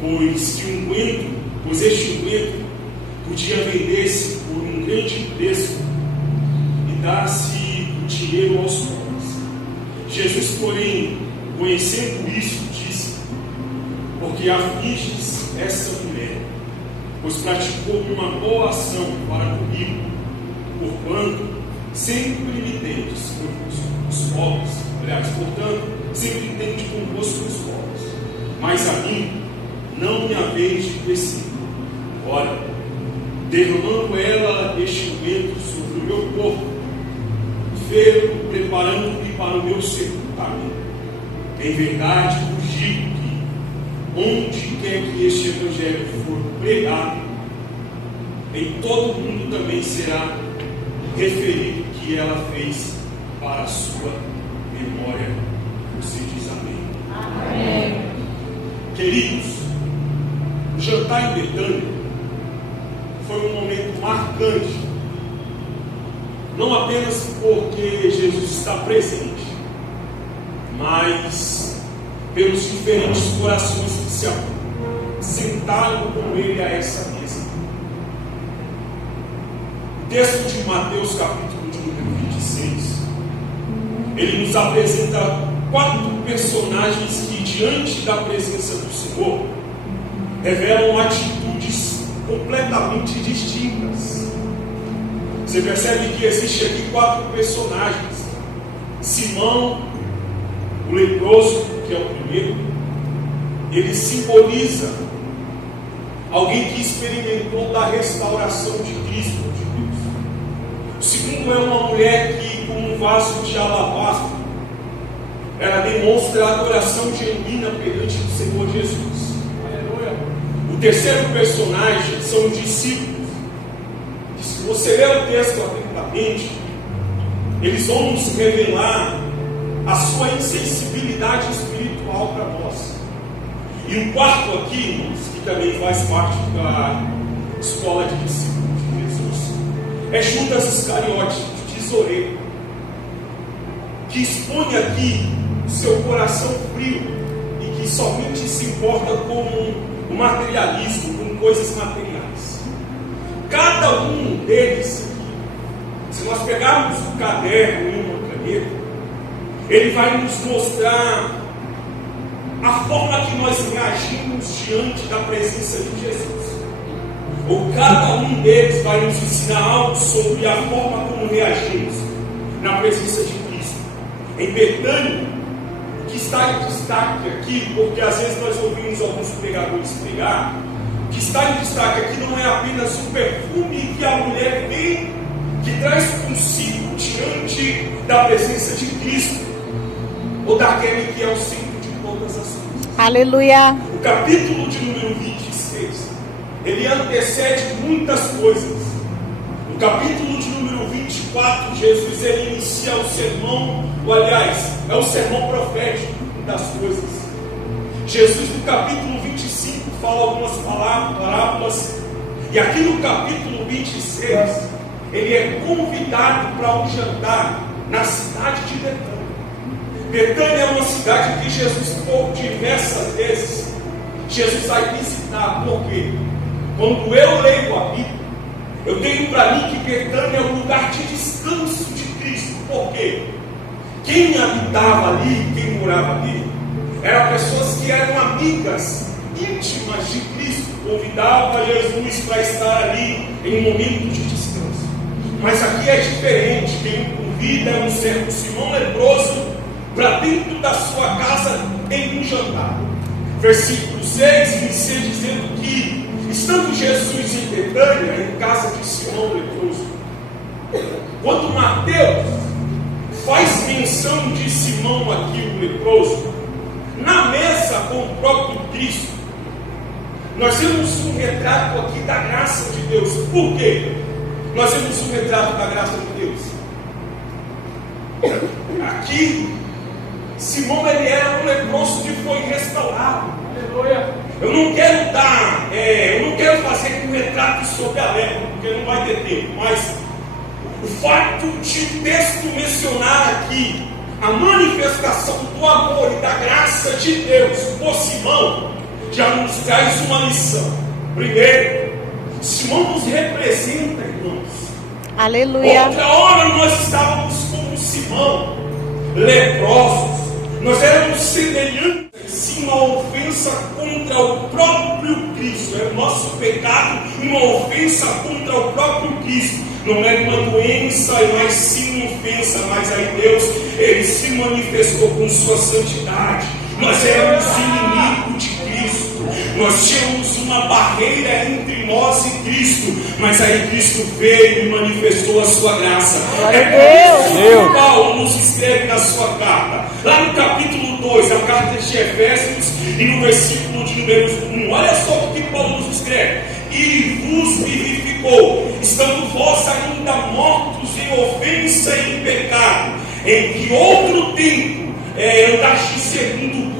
pois este unguento podia vender-se por um grande preço e dar-se o dinheiro aos pobres. Jesus, porém, conhecendo isso, disse: porque afliges essa mulher, pois praticou uma boa ação para comigo, porquanto sempre me tendes convosco os pobres, portanto, sempre tende convosco os pobres, mas a mim não me haveis de crescer. Ora, derramando ela este unguento sobre o meu corpo, veio preparando-me para o meu sepultamento. Em verdade vos digo que, onde quer que este evangelho for pregado, em todo o mundo também será referido que ela fez para a sua memória. Você diz amém. Amém. Queridos, o jantar em Betânia foi um momento marcante, não apenas porque Jesus está presente, mas pelos diferentes corações que se sentaram com ele a essa mesa. O texto de Mateus, capítulo de número 26, ele nos apresenta 4 personagens que, diante da presença do Senhor, revelam atitudes completamente distintas. Você percebe que existe aqui 4 personagens. Simão, o leproso, que é o primeiro, ele simboliza alguém que experimentou da restauração de Cristo, de Deus. O segundo é uma mulher que, com um vaso de alabastro, ela demonstra a adoração genuína perante o Senhor Jesus. Aleluia. O terceiro personagem são os discípulos. Se você ler o texto atentamente, eles vão nos revelar a sua insensibilidade espiritual para nós. E o quarto aqui, irmãos, que também faz parte da escola de discípulos de Jesus, é Judas Iscariote, o tesoureiro, que expõe aqui o seu coração frio e que somente se importa com o materialismo, com coisas materiais. Cada um deles aqui, se nós pegarmos um caderno e uma caneta, ele vai nos mostrar a forma que nós reagimos diante da presença de Jesus. Ou cada um deles vai nos ensinar algo sobre a forma como reagimos na presença de Cristo. Em Betânia, o que está em destaque aqui, porque às vezes nós ouvimos alguns pregadores pregar, o que está em destaque aqui não é apenas o perfume que a mulher vem, que traz consigo diante da presença de Cristo, ou daquele que é o centro de todas as coisas. Aleluia. O capítulo de número 26, ele antecede muitas coisas. No capítulo de número 24, Jesus ele inicia o sermão, ou aliás, é o sermão profético das coisas. Jesus no capítulo 25 fala algumas parábolas, e aqui no capítulo 26, ele é convidado para um jantar na cidade de Betânia. Betânia é uma cidade que Jesus, por diversas vezes, Jesus vai visitar. Por quê? Quando eu leio a Bíblia, eu tenho para mim que Betânia é um lugar de descanso de Cristo. Por quê? Quem habitava ali, quem morava ali, eram pessoas que eram amigas íntimas de Cristo, convidavam Jesus para estar ali em um momento de descanso. Mas aqui é diferente. Quem o convida é um certo Simão leproso para dentro da sua casa em um jantar. Versículo 6 inicia dizendo que, estando Jesus em Betânia, em casa de Simão leproso, quando Mateus faz menção de Simão aqui, o leproso, na mesa com o próprio Cristo, nós vemos um retrato aqui da graça de Deus. Por quê? Nós vemos um retrato da graça de Deus. Aqui, Simão ele era um leproso que foi restaurado. Aleluia. Eu não quero fazer um retrato sobre a lepra, porque não vai ter tempo, mas o fato de o texto mencionar aqui a manifestação do amor e da graça de Deus por Simão já nos traz uma lição. Primeiro, Simão nos representa, irmãos. Aleluia. Outra hora nós estávamos como Simão, leprosos. Nós éramos semelhantes, sim, uma ofensa contra o próprio Cristo. É o nosso pecado, uma ofensa contra o próprio Cristo. Não era uma doença, mas sim uma ofensa. Mas aí Deus, Ele se manifestou com sua santidade. Nós éramos inimigos de Cristo. Nós tínhamos uma barreira entre nós e Cristo. Mas aí Cristo veio e manifestou a sua graça. Glória a Deus. Paulo nos escreve na sua carta, lá no capítulo 2, a carta de Efésios, e no versículo de número 1. Olha só o que Paulo nos escreve: e vos vivificou, estando vós ainda mortos em ofensa e em pecado, em que outro tempo andaste segundo o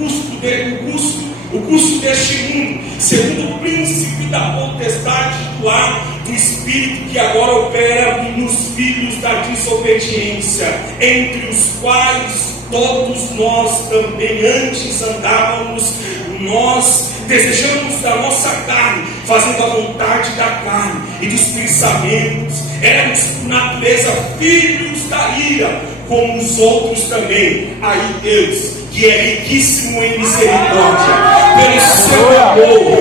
curso deste mundo, segundo o príncipe da potestade do ar, do espírito que agora opera nos filhos da desobediência, entre os quais todos nós também antes andávamos, nós desejamos da nossa carne, fazendo a vontade da carne e dos pensamentos. Éramos por natureza filhos da ira, como os outros também. Aí Deus, que é riquíssimo em misericórdia, pelo seu amor,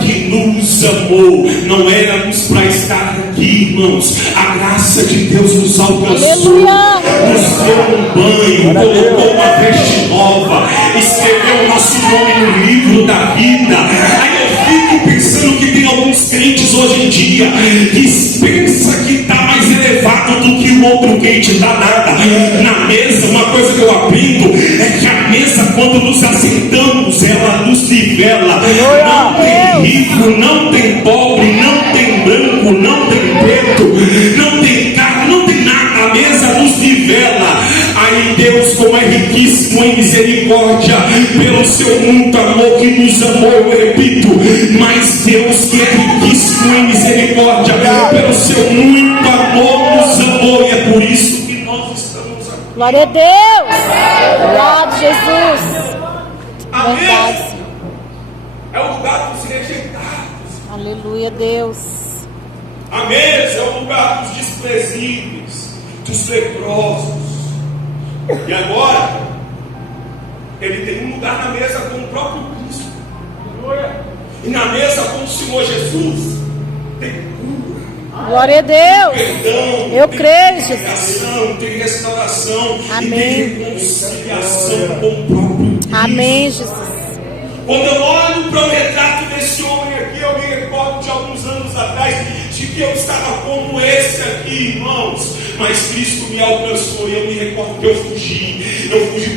e que nos amou. Não éramos para estar aqui, irmãos. A graça de Deus nos alcançou, nos deu um banho, colocou uma veste nova, escreveu o nosso nome no livro da vida. Aí eu fico pensando que tem alguns crentes hoje em dia que pensa que está mais elevado do que o outro crente. Está nada. Na mesa, uma coisa que eu aprendo é que a mesa, quando nos assentamos, ela nos nivela. Não tem rico, não tem pobre, não tem branco, não tem preto, não tem carne, não tem nada. A mesa nos nivela. Aí Deus, como é riquíssimo em misericórdia, pelo seu muito amor que nos amou, eu repito, mas Deus que é riquíssimo em misericórdia, pelo seu muito amor nos amou, e é por isso que nós estamos aqui. Glória a Deus. Obrigado, Jesus. A Verdade. mesa é o lugar dos rejeitados. Aleluia, Deus. A mesa é o lugar dos desprezíveis, dos leprosos. E agora, ele tem um lugar na mesa com o próprio Cristo. E na mesa com o Senhor Jesus tem cura, Glória a Deus. perdão, Eu tem creio, purificação, tem restauração, Amém. e tem reconciliação com o próprio Cristo. Amém, Jesus. Quando eu olho para o retrato desse homem aqui, eu me recordo de alguns anos atrás, de que eu estava como esse aqui, irmãos. Mas Cristo me alcançou, e eu me recordo que eu fugi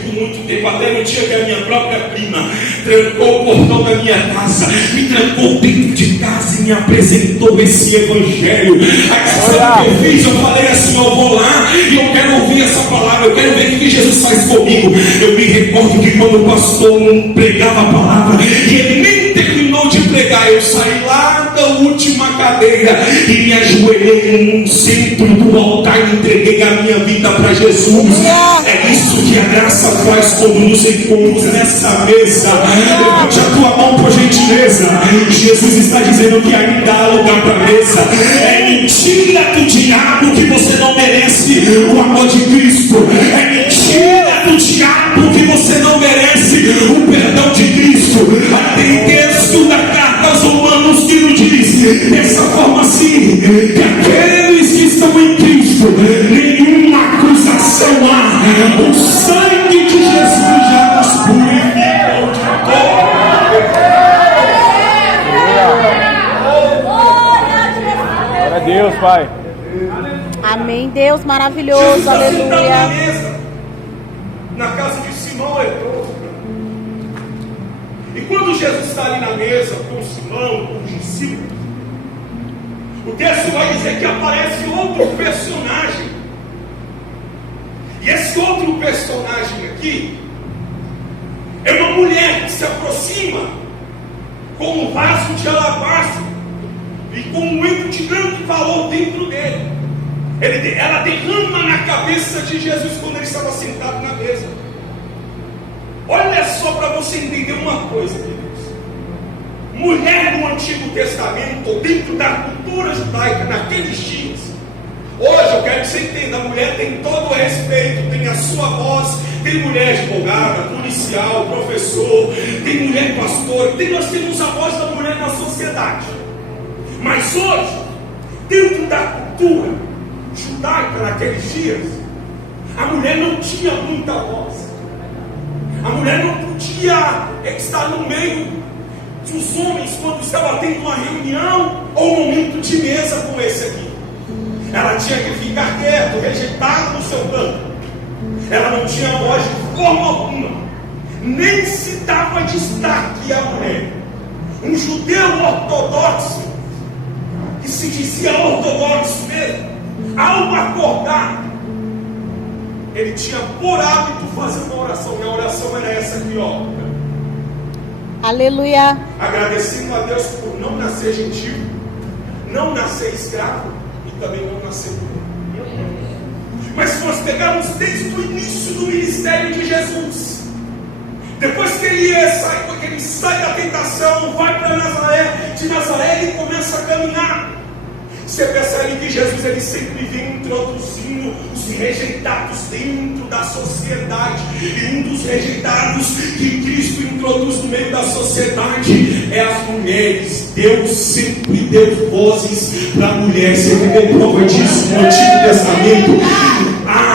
por muito tempo, até no dia que a minha própria prima trancou o portão da minha casa, me trancou dentro de casa e me apresentou esse evangelho. Aí sabe o que eu fiz? Eu falei assim: eu vou lá e eu quero ouvir essa palavra, eu quero ver o que Jesus faz comigo. Eu me recordo que quando o pastor pregava a palavra e ele nem terminou de pregar, eu saí lá da última cadeira e me ajoelhei no centro do altar e entreguei a minha vida para Jesus. É isso que a graça faz quando nos encontramos nessa mesa. Levante a tua mão, por gentileza. Jesus está dizendo que ainda há lugar para a mesa. É mentira do diabo que você não merece o amor de Cristo. É mentira do diabo que você não merece o perdão de Cristo. Tem texto da carta aos Romanos que nos diz dessa forma assim: que aqueles que estão em Cristo, nenhuma acusação há. O sangue de Jesus já nos purificou de Glória a Deus, Pai. Amém, Deus maravilhoso. Jesus está sentado na Aleluia. mesa, na casa de Simão leproso. E quando Jesus está ali na mesa com Simão, com os discípulos, o texto vai dizer que aparece outro personagem. E esse outro personagem aqui é uma mulher que se aproxima com um vaso de alabastro e com um óleo de grande valor dentro dele. Ela derrama na cabeça de Jesus quando ele estava sentado na mesa. Olha só para você entender uma coisa, queridos. mulher no Antigo Testamento, dentro da cultura judaica naqueles dias. Hoje eu quero que você entenda, a mulher tem todo o respeito, tem a sua voz. Tem mulher advogada, policial, professor, tem mulher pastor, nós temos a voz da mulher na sociedade. Mas hoje, dentro da cultura judaica naqueles dias, a mulher não tinha muita voz. A mulher não podia estar no meio dos homens quando estava tendo uma reunião ou um momento de mesa como esse aqui. Ela tinha que ficar quieta, rejeitada no seu canto. Ela não tinha voz de forma alguma, nem se dava destaque à mulher. Um judeu ortodoxo, que se dizia ortodoxo mesmo, ao acordar, ele tinha por hábito fazer uma oração, e a oração era essa aqui, ó. Aleluia. Agradecendo a Deus por não nascer gentil, não nascer escravo e também não nascer mulher. Mas se nós pegarmos desde o início do ministério de Jesus, depois que ele sai da tentação, vai para Nazaré, de Nazaré ele começa a caminhar. Você percebe que Jesus ele sempre vem introduzindo os rejeitados dentro da sociedade. E um dos rejeitados que Cristo introduz no meio da sociedade é as mulheres. Deus sempre deu vozes para a mulher. Você vê prova disso no Antigo Testamento.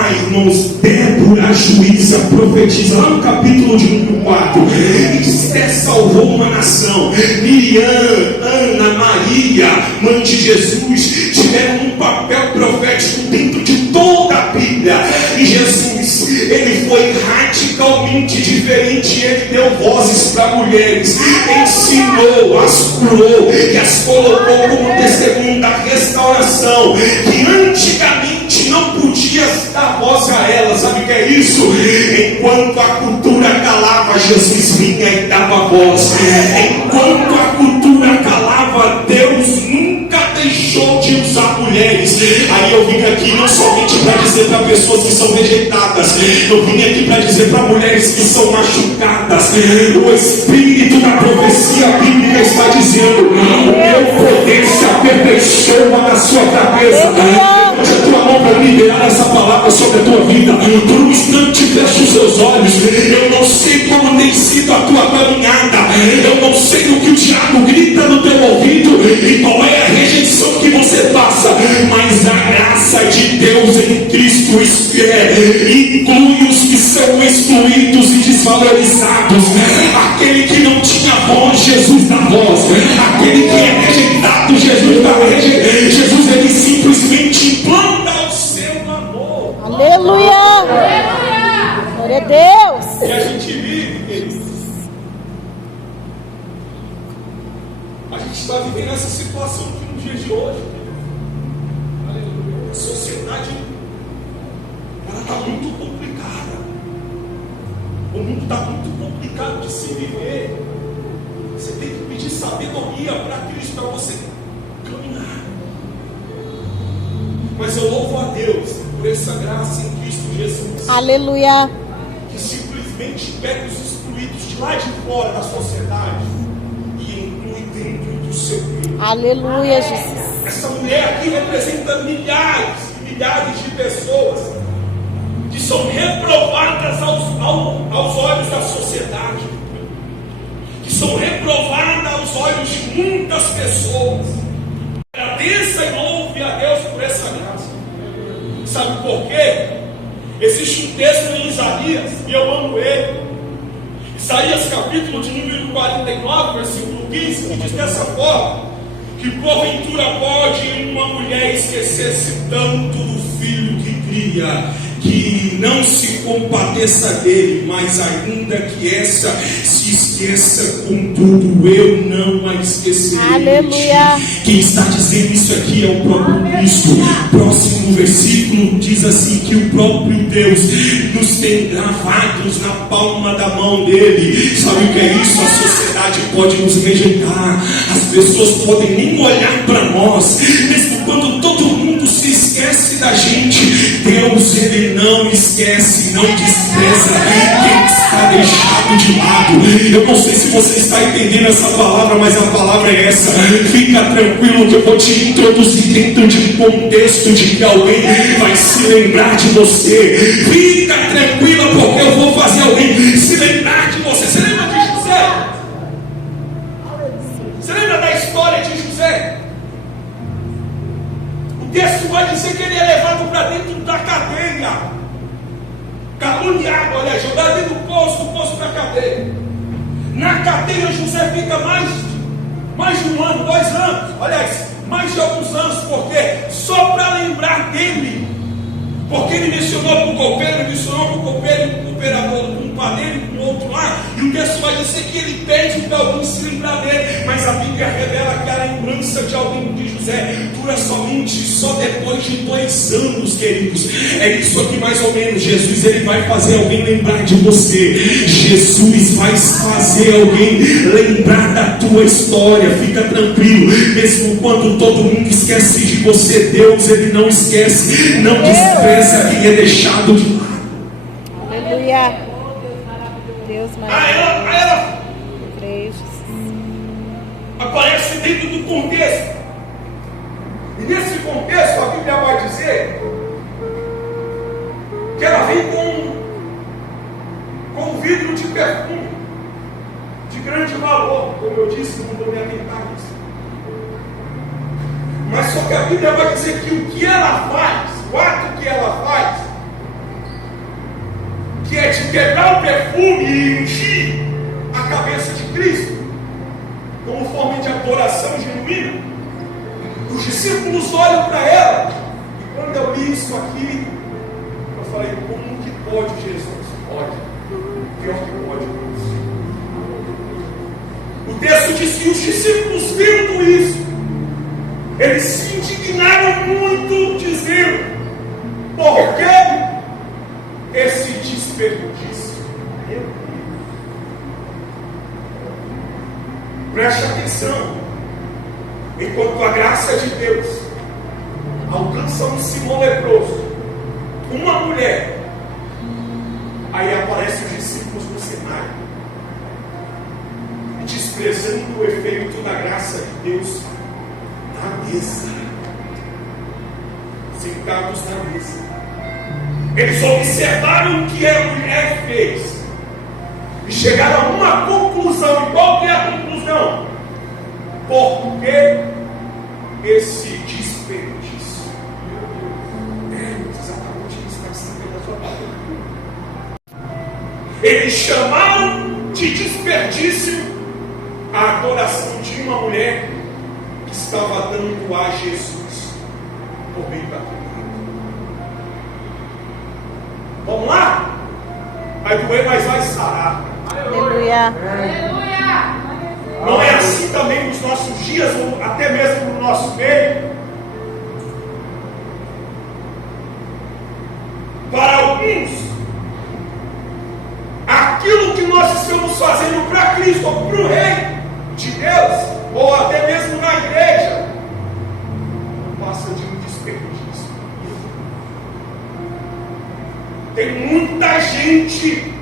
Irmãos, Débora, a juíza, profetiza lá no capítulo de número 4. Esther salvou uma nação. Miriam, Ana, Maria, mãe de Jesus, tiveram um papel profético dentro de toda a Bíblia. E Jesus, ele foi radicalmente diferente. Ele deu vozes para mulheres, ensinou, as curou e as colocou como testemunho da restauração, que antigamente não podia dar voz a elas. Sabe o que é isso? Enquanto a cultura calava, Jesus vinha e dava voz. Enquanto a cultura calava, Deus nunca deixou de usar mulheres. Aí eu vim aqui não somente para dizer para pessoas que são rejeitadas, eu vim aqui para dizer para mulheres que são machucadas. O Espírito da profecia bíblica está dizendo: o meu poder se aperfeiçoa na sua cabeça. Levante a tua mão para liberar essa palavra sobre a tua vida. Por um instante fecha os seus olhos. Eu não sei como tem sido a tua caminhada, eu não sei o que o diabo grita no teu ouvido e qual é a rejeição que você passa, mas a graça de Deus em Cristo inclui os que são excluídos e desvalorizados. Aquele que não tinha voz, Jesus dá voz. Aquele que é rejeitado, Jesus dá rejeitado. Jesus ele simplesmente implanta o seu amor. Aleluia. Glória a Deus. E a gente vive, queridos. A gente está vivendo essa situação aqui no dia de hoje. A sociedade ela está muito complicada. O mundo está muito complicado de se viver. Você tem que pedir sabedoria para Cristo, para você caminhar. Mas eu louvo a Deus por essa graça em Cristo Jesus. Aleluia. Que simplesmente pega os excluídos de lá de fora da sociedade e inclui dentro do seu reino. Aleluia, Jesus. Essa mulher aqui representa milhares e milhares de pessoas que são reprovadas aos olhos da sociedade, que são reprovadas aos olhos de muitas pessoas. Agradeça e louve a Deus por essa graça. Sabe por quê? Existe um texto em Isaías, e eu amo ele. Isaías capítulo de número 49, versículo 15, que diz dessa forma: que porventura pode uma mulher esquecer-se tanto do filho que cria, que não se compadeça dele, mas ainda que essa se esqueça, contudo eu não a esquecerei. Aleluia. Quem está dizendo isso aqui é o próprio Cristo. Próximo versículo diz assim: que o próprio Deus nos tem gravados na palma da mão dele. Sabe o que é isso? A sociedade pode nos rejeitar, as pessoas podem nem olhar para nós, mesmo quando todo mundo se esquece da gente, Deus ele não esquece, não despreza quem está deixado de lado. Eu não sei se você está entendendo essa palavra, mas a palavra é essa. Fica tranquilo que eu vou te introduzir dentro de um contexto de que alguém vai se lembrar de você. Fica tranquila porque eu vou fazer alguém se lembrar de você. Você lembra de José? Você lembra da história de José? O texto vai dizer que ele é levado para dentro da cadeia, caluniado, olha, jogado dentro do poço para a cadeia. Na cadeia José fica mais de um ano, 2 anos, aliás, mais de alguns anos, porque só para lembrar dele, porque ele mencionou para o copeiro, um operador, um padeiro, um outro lá, e o texto vai dizer que ele pede para alguém se lembrar dele, mas a Bíblia revela que a lembrança de alguém de José dura só depois de 2 anos, queridos. É isso aqui mais ou menos. Jesus, ele vai fazer alguém lembrar de você. Jesus vai fazer alguém lembrar da tua história. Fica tranquilo, mesmo quando todo mundo esquece de você, Deus, ele não esquece, não despreza quem é deixado de lado. Aleluia. Deus maravilhoso. Ela Jesus. aparece dentro do contexto. E nesse contexto a Bíblia vai dizer que ela vem com um vidro de perfume de grande valor, como eu disse, não vou me atentar nisso. Mas só que a Bíblia vai dizer que o que ela faz, o ato que ela faz, que é de quebrar o perfume e ungir a cabeça de Cristo, como forma de adoração genuína, os discípulos olham para ela, e quando eu li isso aqui, eu falei, como que pode Jesus? Pode, pior que pode. O texto diz que os discípulos viram isso, eles se indignaram muito, dizendo, por que esse desperdício? Preste atenção. Enquanto a graça de Deus alcança um Simão leproso, uma mulher, aí aparecem os discípulos no cenário, desprezando o efeito da graça de Deus na mesa, sentados na mesa. Eles observaram o que a mulher fez e chegaram a uma conclusão. E qual que é a conclusão? Por que esse desperdício? É exatamente isso que está escrito na sua palavra. Eles chamaram de desperdício a adoração de uma mulher que estava dando a Jesus por meio da palavra. Vamos lá? Vai doer, mas vai sarar. Aleluia. Não é assim também nos nossos dias, ou até mesmo no nosso meio. Para alguns, aquilo que nós estamos fazendo para Cristo, ou para o Reino de Deus, ou até mesmo na igreja, passa de um desperdício. Tem muita gente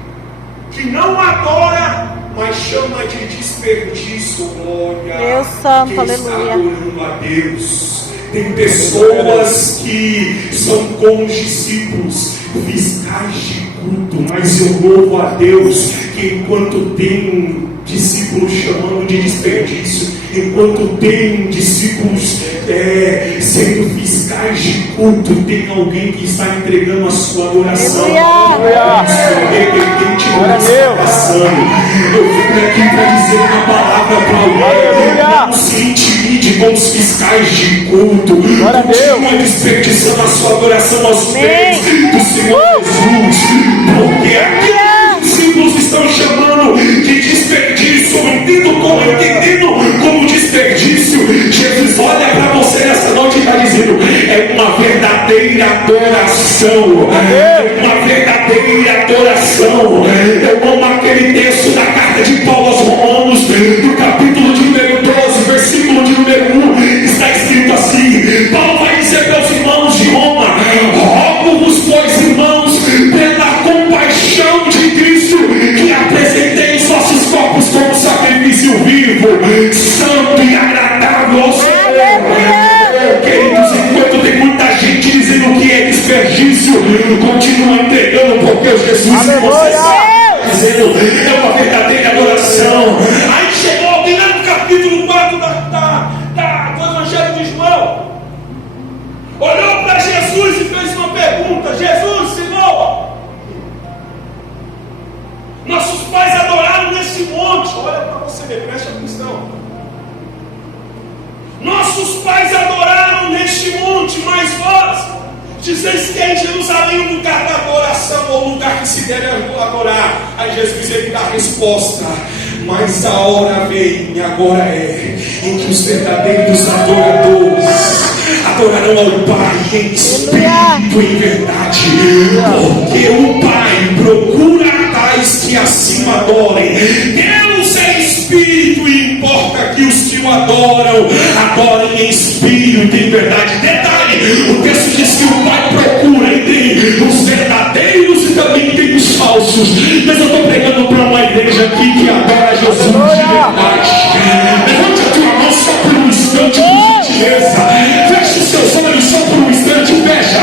que não adora, mas chama de desperdício. Glória. Deus santo, quem aleluia. está adorando a Deus. Tem pessoas que são como os discípulos, fiscais de culto, mas eu louvo a Deus que enquanto tem discípulos chamando de desperdício, enquanto tem discípulos sendo fiscais de culto, tem alguém que está entregando a sua adoração. Independente do que está passando. Eu vim aqui para dizer uma palavra para alguém. Não se intimide com os fiscais de culto. Continua desperdiçando a sua adoração aos pés do Senhor Jesus, porque aquilo que os discípulos estão chamando de desperdício, entendendo como desperdício, Jesus olha para você nessa noite e está dizendo, é uma verdadeira adoração. É uma verdadeira adoração. Eu amo aquele texto da carta de Paulo aos Romanos, do capítulo de número 12, versículo de número 1, está escrito assim. Paulo vai dizer para os irmãos de Roma, rogo-vos, pois, irmãos, pela compaixão de Cristo, que continua entregando, porque Jesus que você está dizendo é uma verdadeira adoração. Aí chegou alguém lá no capítulo 4 do Evangelho de João, olhou para Jesus e fez uma pergunta: Jesus, Senhor, nossos pais adoraram nesse monte. Olha para você ver, preste atenção. Nossos pais adoraram neste monte, mas vós dizeis que é em Jerusalém o lugar da adoração, ou o lugar que se deve adorar. Aí Jesus ele dá a resposta: mas a hora vem, e agora é, em que os verdadeiros adoradores adorarão ao Pai em espírito e em verdade, porque o Pai procura tais que assim adorem. Deus é espírito e importa que os que o adoram adorem em espírito e em verdade. Detalhe, o texto diz que o Pai procura e tem os verdadeiros e também tem os falsos. Mas eu estou pregando para uma igreja aqui que adora Jesus de verdade. Levante a tua mão só por um instante, por gentileza. Feche os teus olhos só por um instante. Veja,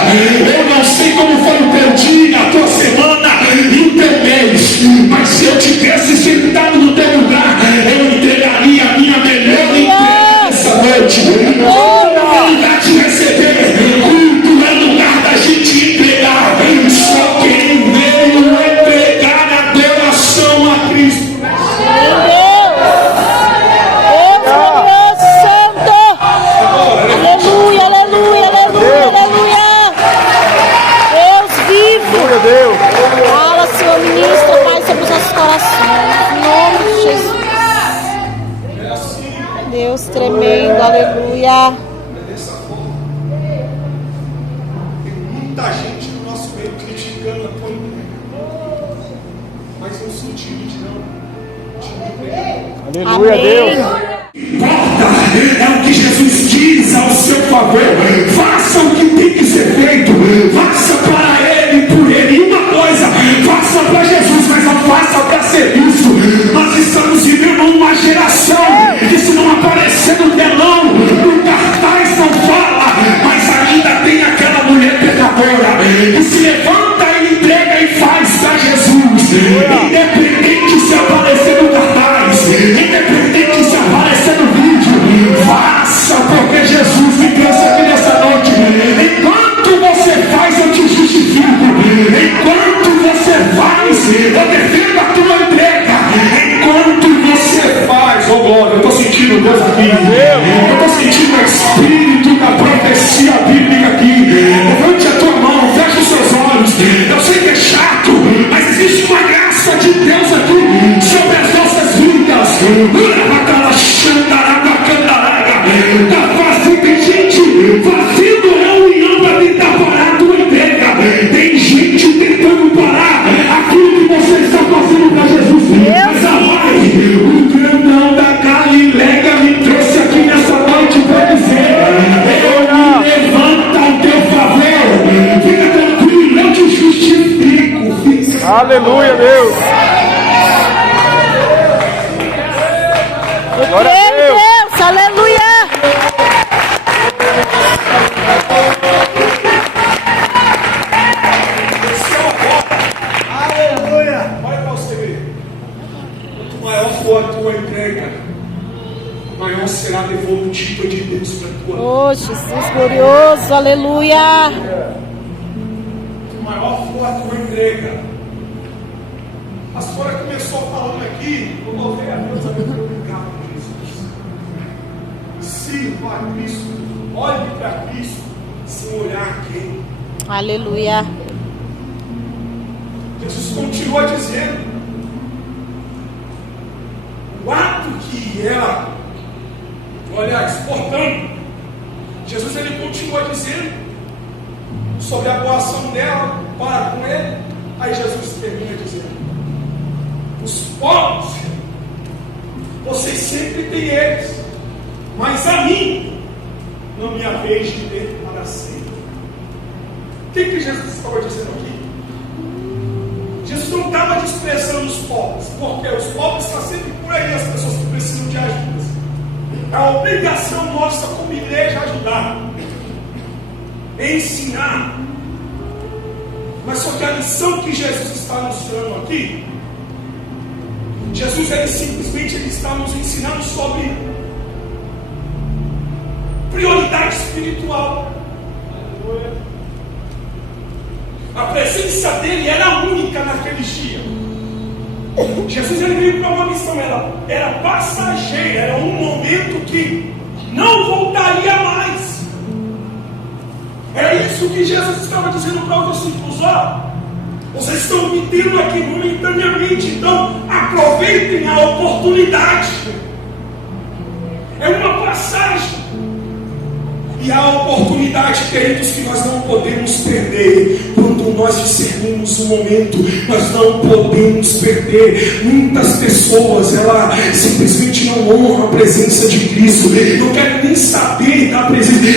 eu não sei como foi o teu dia, a tua semana e o teu mês, mas se eu tivesse sentado no teu lugar, eu entregaria a minha melhor entrega nessa noite. No lugar de receber, culto é lugar da gente entregar. Só quem veio entregar adoração a Cristo. Deus. Fala, Senhor, ministra, Pai, sobre os nossos corações. Em nome de Jesus. Deus tremendo, aleluia. Dessa forma, tem muita gente no nosso meio criticando a tua igreja, mas no sentido de não. Aleluia, Deus. É o que Jesus diz ao seu favor. Faça o que tem que ser feito. Faça para Ele, por Ele. E uma coisa, faça para Jesus, mas não faça para serviço. Nós estamos vivendo uma geração que, se não aparecer no telão, no cartaz não fala, mas ainda tem aquela mulher pecadora que se levanta e entrega e faz para Jesus. Independente se aparecer no cartaz, independente se aparecer no vídeo, faça, porque Jesus me trouxe aqui nessa noite. Enquanto você faz, eu te justifico. Enquanto você faz, eu defendo a tua entrega. Enquanto você faz, oh glória, eu estou sentindo Deus aqui. Eu estou sentindo o espírito da profecia bíblica aqui. Levante a tua mão, feche os seus olhos. Eu sei que é chato, mas existe uma graça de Deus aqui sobre as nossas vidas. Está fácil, tem gente fazendo reunião para tentar parar a tua entrega. Tem gente tentando parar aquilo que você está fazendo para Jesus. Mas a vai, o grandão da Galileia me trouxe aqui nessa noite para dizer: eu me levanto ao teu favor. Fica tranquilo, eu te justifico. Aleluia, Deus. Glória a Deus. Deus, aleluia. Aleluia. Olha para você ver. Quanto maior for a tua entrega, maior será a devolutiva de Deus para a tua vida. Oh, Jesus glorioso, aleluia. Quanto maior for a tua entrega. A senhora começou falando aqui, eu louvei a Deus, obrigado por Jesus. Sirva a Cristo, olhe para Cristo, sem olhar a quem. Aleluia. Jesus continua dizendo, o ato que ela, aliás, portanto, Jesus ele continua dizendo sobre a boa ação dela para com ele. Aí Jesus termina dizendo: os pobres, vocês sempre têm eles, mas a mim não me haveis de ter para sempre. O que Jesus estava dizendo aqui? Jesus não estava desprezando os pobres, porque os pobres estão sempre por aí, as pessoas que precisam de ajuda. É a obrigação nossa como igreja ajudar, ensinar, Mas só que a lição que Jesus está anunciando aqui, Jesus ele simplesmente está nos ensinando sobre prioridade espiritual. A presença dele era única naqueles dias. Jesus ele veio para uma missão, ela era passageira, era um momento que não voltaria mais. É isso que Jesus estava dizendo para os discípulos: ó, vocês estão me tendo aqui momentaneamente, então aproveitem a oportunidade. É uma passagem. E há oportunidade, queridos, que nós não podemos perder. Quando nós discernimos o momento, nós não podemos perder. Muitas pessoas, ela simplesmente não honram a presença de Cristo, não querem nem saber da presença.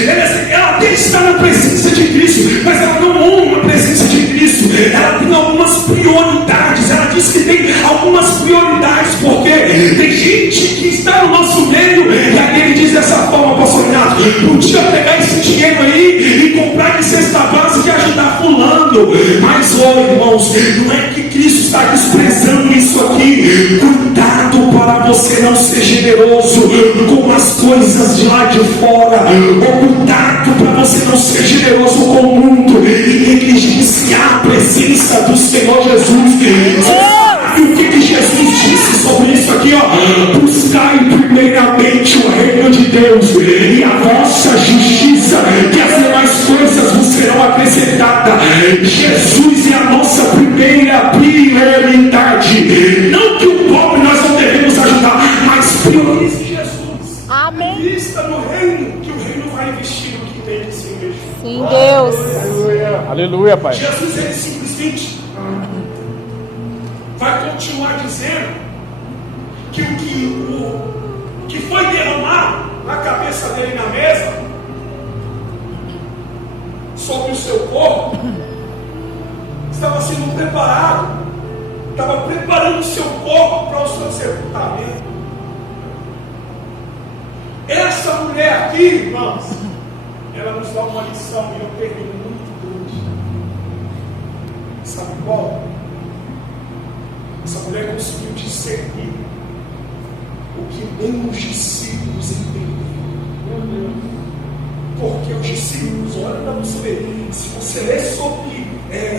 Ela até está na presença de Cristo, mas ela não honra a presença de Cristo. Ela tem algumas prioridades. Ela diz que tem algumas prioridades, porque tem gente que está no nosso meio, e aí ele diz dessa forma: pastor Renato, podia pegar esse dinheiro aí e comprar de cesta básica e ajudar fulano. Mas, irmãos, não é que Cristo está desprezando isso aqui. Cuidado para você não ser generoso com as coisas de lá de fora. Ou cuidado para você não ser generoso com o mundo e negligenciar a presença do Senhor Jesus. E o que Jesus disse sobre isso aqui, ó? Buscai primeiramente o reino de Deus e a vossa justiça, que as demais coisas vos serão acrescentadas. Jesus é a nossa primeira prioridade. Não que o pobre nós não devemos ajudar, mas priorize Jesus. Amém. Invista no reino, que o reino vai investir no que tem de si mesmo. Sim, Deus. Aleluia. Aleluia, Pai. Jesus ele simplesmente vai continuar dizendo que o que foi derramado na cabeça dele na mesa sobre o seu corpo estava sendo preparado, estava preparando o seu corpo para o seu sepultamento. Essa mulher aqui, irmãos, ela nos dá uma lição, e eu termino muito grande. Sabe qual? Essa mulher conseguiu discernir o que nem os discípulos entenderam. Porque os discípulos, olha para você ver, se você ler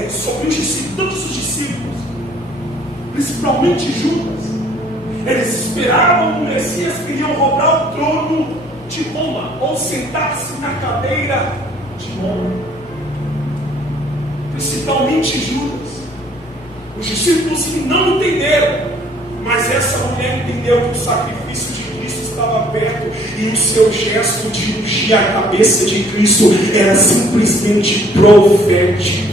sobre os discípulos, todos os discípulos, principalmente Judas, eles esperavam o Messias que iriam roubar o trono de Roma, ou sentar-se na cadeira de Roma. Principalmente Judas. Os discípulos que não entenderam, mas essa mulher entendeu que o sacrifício de Cristo estava perto, e o seu gesto de ungir a cabeça de Cristo era simplesmente profético.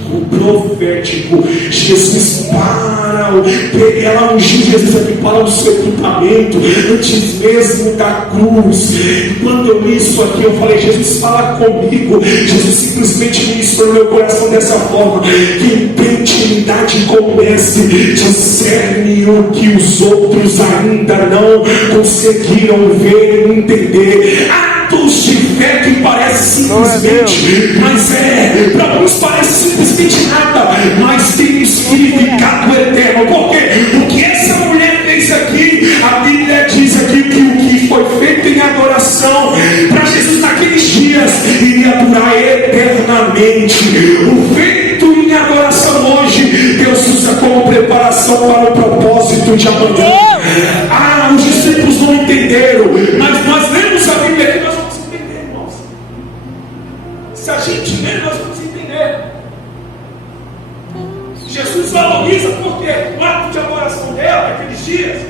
Jesus ela ungiu Jesus aqui para o sepultamento, antes mesmo da cruz. E quando eu li isso aqui, eu falei: Jesus, fala comigo. Jesus simplesmente ministrou no meu coração dessa forma: quem tem intimidade com o Mestre discerne o que os outros ainda não conseguiram ver e entender. Atos de fé que parece simplesmente, mas para uns parece simplesmente nada, mas tem um significado eterno. Por quê? O que essa mulher fez aqui, a Bíblia diz aqui que o que foi feito em adoração para Jesus naqueles dias iria durar eternamente. O feito em adoração hoje, Deus usa como preparação para o propósito de amanhã. Os discípulos não entenderam, mas nós lemos a Bíblia aqui, nós vamos entender, irmãos. Se a gente ler, nós vamos entender. Jesus valoriza porque o ato de adoração dela naqueles dias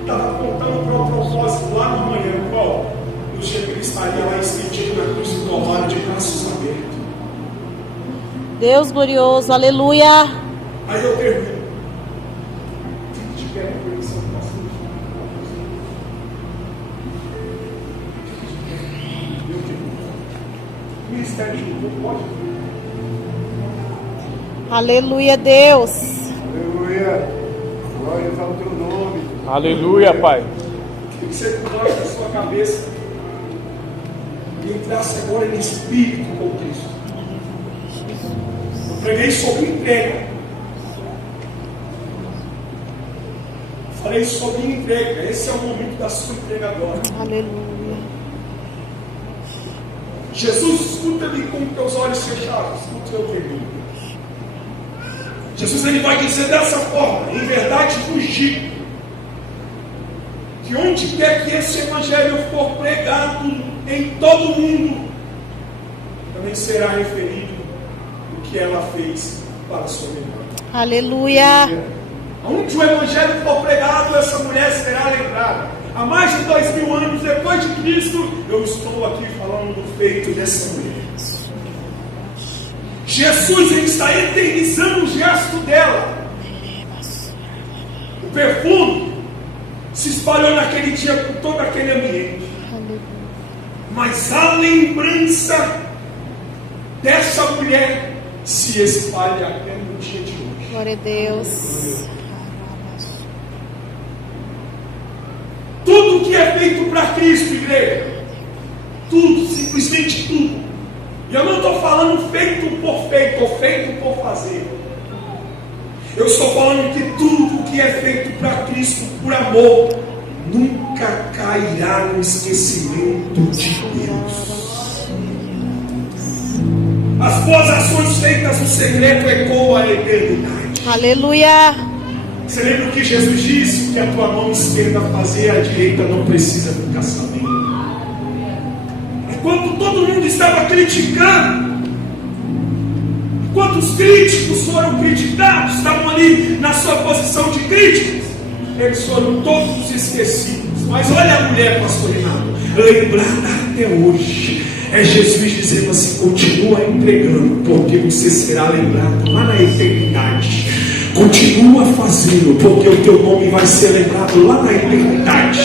estava apontando para o propósito lá no amanhã, qual? No dia que ele estaria lá estendido na cruz do Calvário de braços abertos. Deus glorioso, aleluia. Aí eu termino. Fique de pé na permissão do pastor. Ministério de louvor pode vir. Aleluia, Deus. Aleluia. Glórias ao teu nome. Aleluia, Pai. Que você coloque a sua cabeça e entrasse agora em espírito com Cristo. Preguei sobre entrega. Falei sobre entrega. Esse é o momento da sua entrega agora. Aleluia. Jesus, escuta-me com teus olhos fechados. Escuta eu termino. Jesus ele vai dizer dessa forma: em verdade vos digo, que onde quer que esse evangelho for pregado em todo o mundo, também será referido o que ela fez para a sua memória. Aleluia. Onde o evangelho for pregado, essa mulher será lembrada. Há mais de 2000 anos depois de Cristo, eu estou aqui falando do feito dessa mulher. Jesus ele está eternizando o gesto dela. O perfume se espalhou naquele dia por todo aquele ambiente. Mas a lembrança dessa mulher se espalha até no dia de hoje. Glória a Deus. Tudo que é feito para Cristo, igreja, tudo, simplesmente tudo. E eu não estou falando feito por feito ou feito por fazer. Eu estou falando que tudo que é feito para Cristo por amor nunca cairá no esquecimento de Deus. As boas ações feitas no segredo ecoam a eternidade. Aleluia. Você lembra o que Jesus disse? Que a tua mão esquerda fazer, a direita não precisa ficar sabendo. Enquanto todo mundo estava criticando, enquanto os críticos foram criticados, estavam ali na sua posição de críticos, eles foram todos esquecidos. Mas olha a mulher, pastor Renato, lembrada até hoje. É Jesus dizendo assim: continua entregando, porque você será lembrado lá na eternidade. Continua fazendo, porque o teu nome vai ser lembrado lá na eternidade.